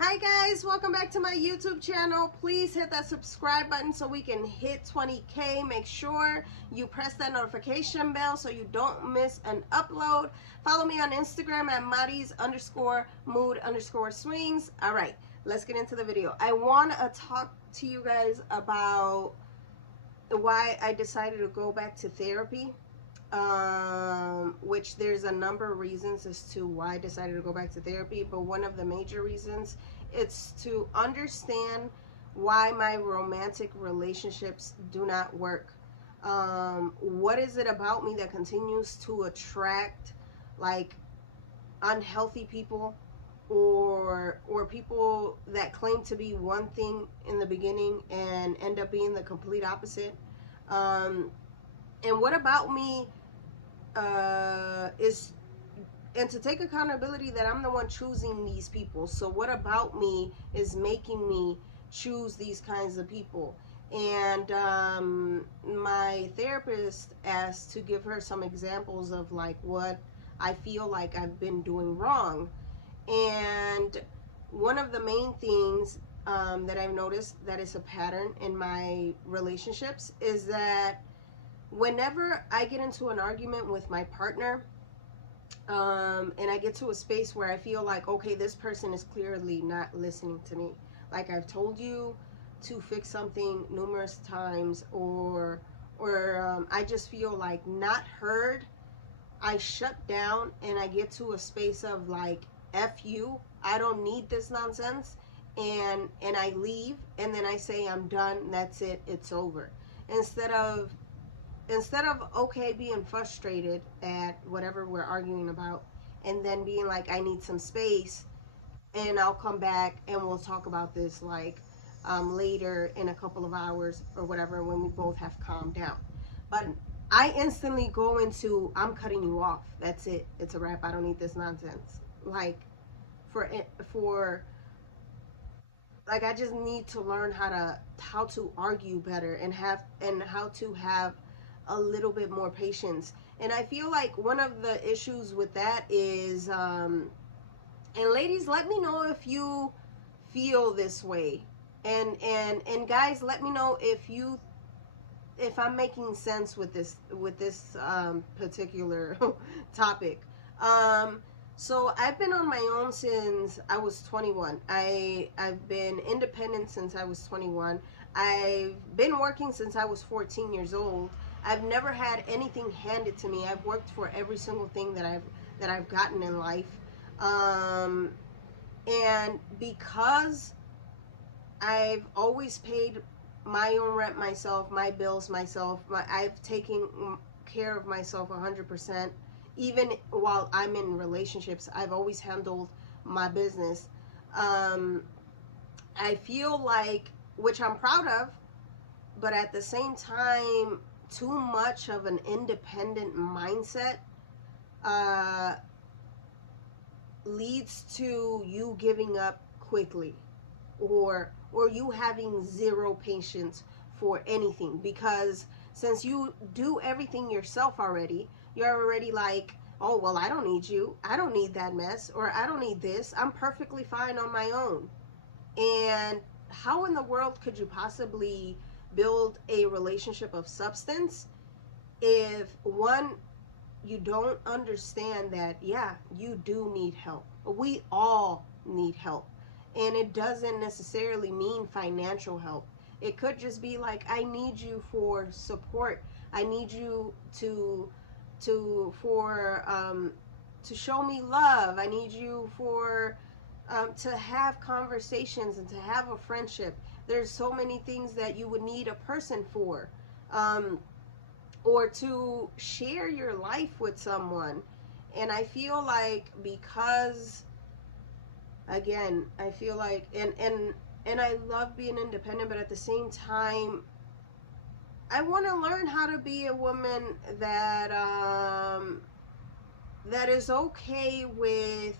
Hi guys, welcome back to my YouTube channel. Please hit that subscribe button so we can hit 20K. Make sure you press that notification bell so you don't miss an upload. Follow me on Instagram at Maris_mood_swings. All right, let's get into the video. I want to talk to you guys about why I decided to go back to therapy. Which there's a number of reasons as to why I decided to go back to therapy, but one of the major reasons it's to understand why my romantic relationships do not work. What is it about me that continues to attract like unhealthy people, or people that claim to be one thing in the beginning and end up being the complete opposite? And what about me is, and to take accountability that I'm the one choosing these people. So what about me is making me choose these kinds of people? And my therapist asked to give her some examples of like what I feel like I've been doing wrong. And one of the main things that I've noticed that is a pattern in my relationships is that whenever I get into an argument with my partner, and I get to a space where I feel like, okay, this person is clearly not listening to me. Like I've told you to fix something numerous times, or I just feel like not heard. I shut down and I get to a space of like, F you, I don't need this nonsense, and I leave, and then I say I'm done, that's it, it's over. Instead of okay being frustrated at whatever we're arguing about and then being like, I need some space and I'll come back and we'll talk about this like later in a couple of hours or whatever, when we both have calmed down. But I instantly go into, I'm cutting you off, that's it, it's a wrap, I don't need this nonsense. Like for like, I just need to learn how to argue better, and how to have a little bit more patience. And I feel like one of the issues with that is, and ladies, let me know if you feel this way, and guys, let me know if I'm making sense with this particular topic. So I've been on my own since I was 21. I've been independent since I was 21. I've been working since I was 14 years old. I've never had anything handed to me. I've worked for every single thing that I've gotten in life. Um, and because I've always paid my own rent myself, my bills myself, I've taken care of myself 100%. Even while I'm in relationships, I've always handled my business. Um, I feel like, which I'm proud of, but at the same time, too much of an independent mindset uh, leads to you giving up quickly, or you having zero patience for anything, because since you do everything yourself already, you're already like, oh well, I don't need you, I don't need that mess, or I don't need this, I'm perfectly fine on my own. And how in the world could you possibly build a relationship of substance if, one, you don't understand that, yeah, you do need help. We all need help. And it doesn't necessarily mean financial help. It could just be like, I need you for support. I need you to show me love. I need you for to have conversations and to have a friendship. There's so many things that you would need a person for. Or to share your life with someone. And I feel like, because again, I feel like, and I love being independent, but at the same time, I want to learn how to be a woman that is okay with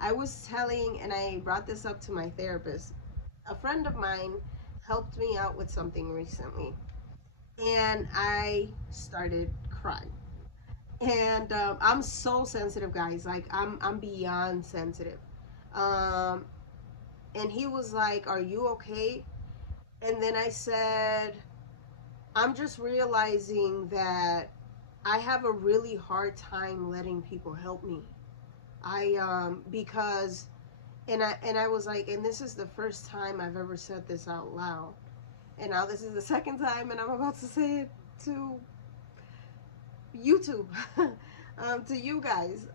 I was telling, and I brought this up to my therapist, a friend of mine helped me out with something recently, and I started crying. And I'm so sensitive, guys. Like, I'm beyond sensitive. Um, and he was like, "Are you okay?" And then I said, "I'm just realizing that I have a really hard time letting people help me. Because and I was like, and this is the first time I've ever said this out loud. And now this is the second time, and I'm about to say it to YouTube, to you guys.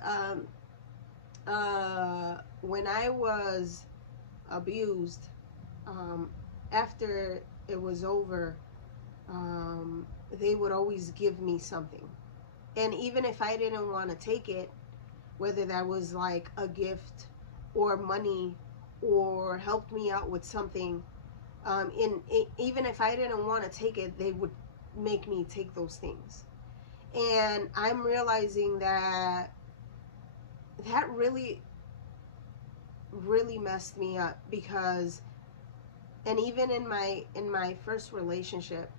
When I was abused, um, after it was over, they would always give me something. And even if I didn't want to take it, whether that was like a gift or money or helped me out with something, even if I didn't want to take it, they would make me take those things. And I'm realizing that that really, really messed me up because, and even in my first relationship,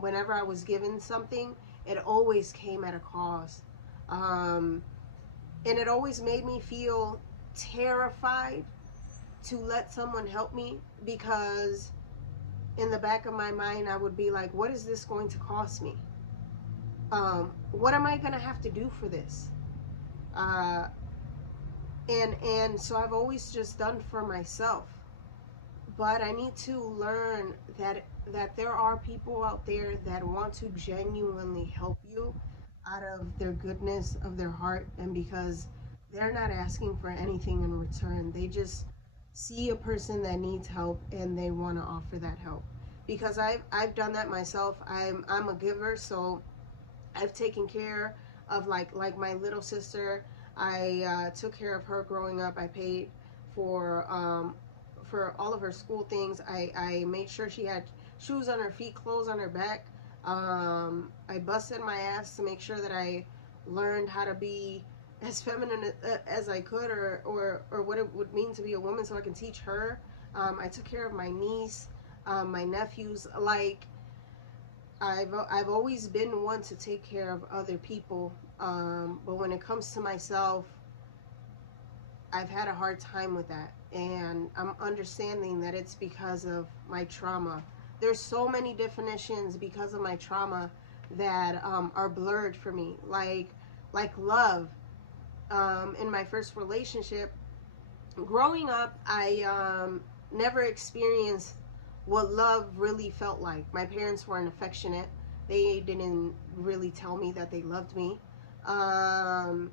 whenever I was given something, it always came at a cost. Um, and it always made me feel terrified to let someone help me because in the back of my mind I would be like, what is this going to cost me? What am I going to have to do for this? uh, and so I've always just done for myself, but I need to learn that there are people out there that want to genuinely help you out of their goodness of their heart, and because they're not asking for anything in return, they just see a person that needs help and they want to offer that help. Because I've done that myself. I'm a giver, so I've taken care of like my little sister. I took care of her growing up. I paid for all of her school things. I made sure she had shoes on her feet, clothes on her back. I busted my ass to make sure that I learned how to be as feminine as I could, or what it would mean to be a woman, so I can teach her. I took care of my niece, my nephews. Like I've always been one to take care of other people, but when it comes to myself, I've had a hard time with that, and I'm understanding that it's because of my trauma. There's so many definitions because of my trauma that are blurred for me, like love. In my first relationship, growing up, I never experienced what love really felt like. My parents weren't affectionate. They didn't really tell me that they loved me. Um,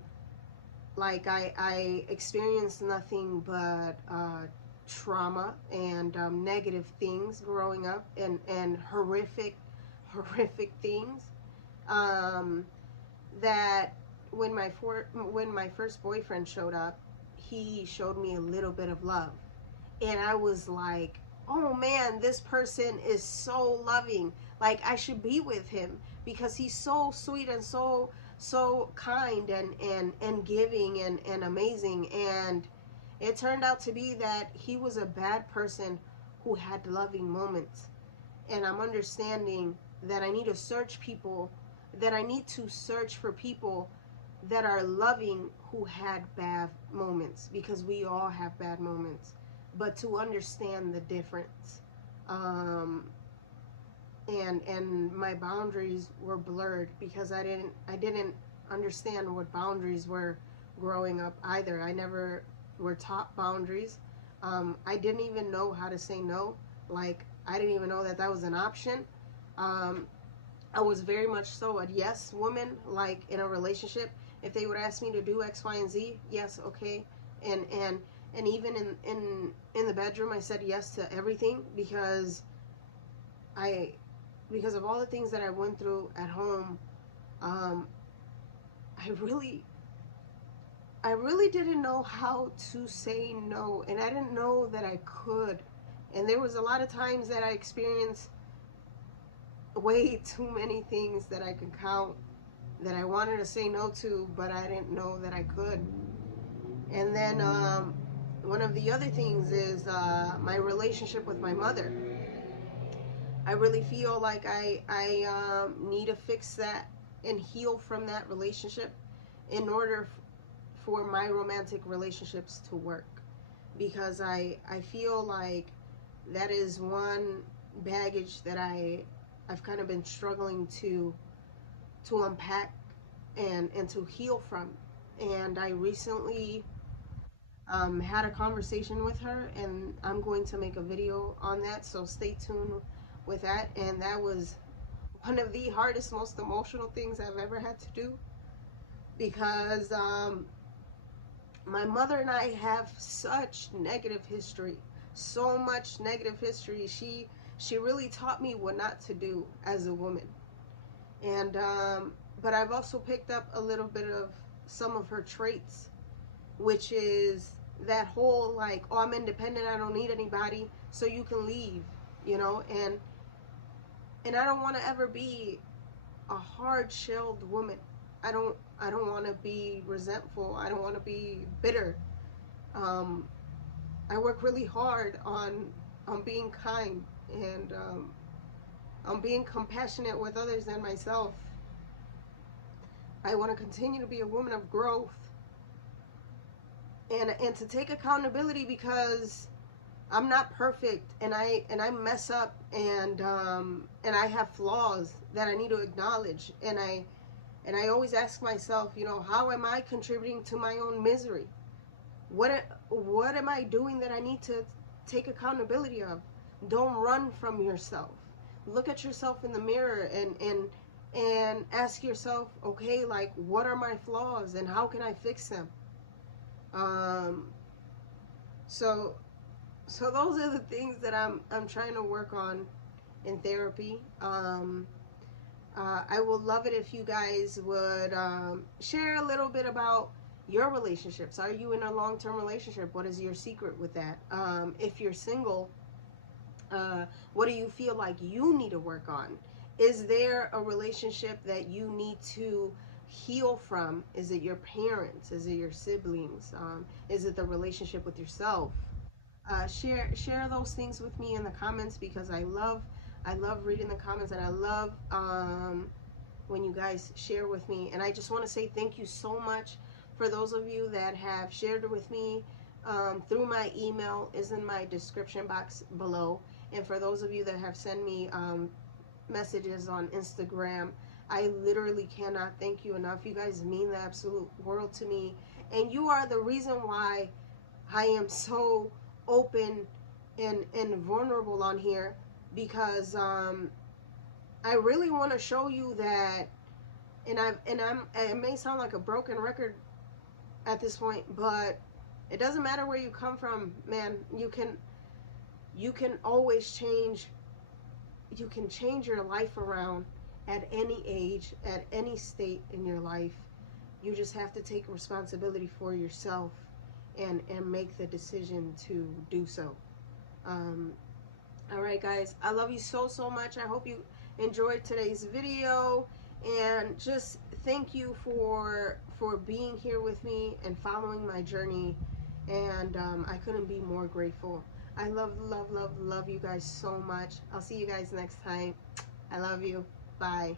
like I experienced nothing but trauma and negative things growing up, and horrific things. Um, that when my first boyfriend showed up, he showed me a little bit of love, and I was like, oh man, this person is so loving. Like I should be with him because he's so sweet and so kind and giving and amazing. And it turned out to be that he was a bad person who had loving moments. And I'm understanding that I need to search for people that are loving who had bad moments, because we all have bad moments, but to understand the difference. um, and my boundaries were blurred because I didn't understand what boundaries were growing up either. I never were taught boundaries. I didn't even know how to say no. Like I didn't even know that that was an option. um, I was very much so a yes woman. Like in a relationship, if they would ask me to do X, Y, and Z, yes, okay. And even in the bedroom, I said yes to everything I because of all the things that I went through at home. um, I really didn't know how to say no, and I didn't know that I could. And there was a lot of times that I experienced way too many things that I could count that I wanted to say no to, but I didn't know that I could. And then one of the other things is my relationship with my mother. I really feel like I need to fix that and heal from that relationship in order for my romantic relationships to work. because I feel like that is one baggage that I've kind of been struggling to unpack and to heal from. And I recently had a conversation with her, and I'm going to make a video on that, so stay tuned with that. And that was one of the hardest, most emotional things I've ever had to do, because my mother and I have such negative history, so much negative history. She really taught me what not to do as a woman, and but I've also picked up a little bit of some of her traits, which is that whole like, oh, I'm independent, I don't need anybody, so you can leave, you know. And I don't want to ever be a hard-shelled woman. I don't want to be resentful. I don't want to be bitter. um, I work really hard on being kind, and on being compassionate with others and myself. I want to continue to be a woman of growth, and to take accountability, because I'm not perfect, and I mess up, and I have flaws that I need to acknowledge, and I always ask myself, you know, how am I contributing to my own misery? What am I doing that I need to take accountability of? Don't run from yourself. Look at yourself in the mirror, and ask yourself, okay, like, what are my flaws and how can I fix them? Um, so so those are the things that I'm trying to work on in therapy. I would love it if you guys would share a little bit about your relationships. Are you in a long-term relationship? What is your secret with that? If you're single, what do you feel like you need to work on? Is there a relationship that you need to heal from? Is it your parents? Is it your siblings? Is it the relationship with yourself? Share those things with me in the comments, because I love reading the comments, and I love when you guys share with me. And I just want to say thank you so much for those of you that have shared with me through my email is in my description box below. And for those of you that have sent me messages on Instagram, I literally cannot thank you enough. You guys mean the absolute world to me. And you are the reason why I am so open and vulnerable on here, because I really want to show you that. It may sound like a broken record at this point, but it doesn't matter where you come from, man. You can always change. You can change your life around at any age, at any state in your life. You just have to take responsibility for yourself, and make the decision to do so. Um, all right, guys, I love you so, so much. I hope you enjoyed today's video, and just thank you for being here with me and following my journey. And I couldn't be more grateful. I love you guys so much. I'll see you guys next time. I love you. Bye.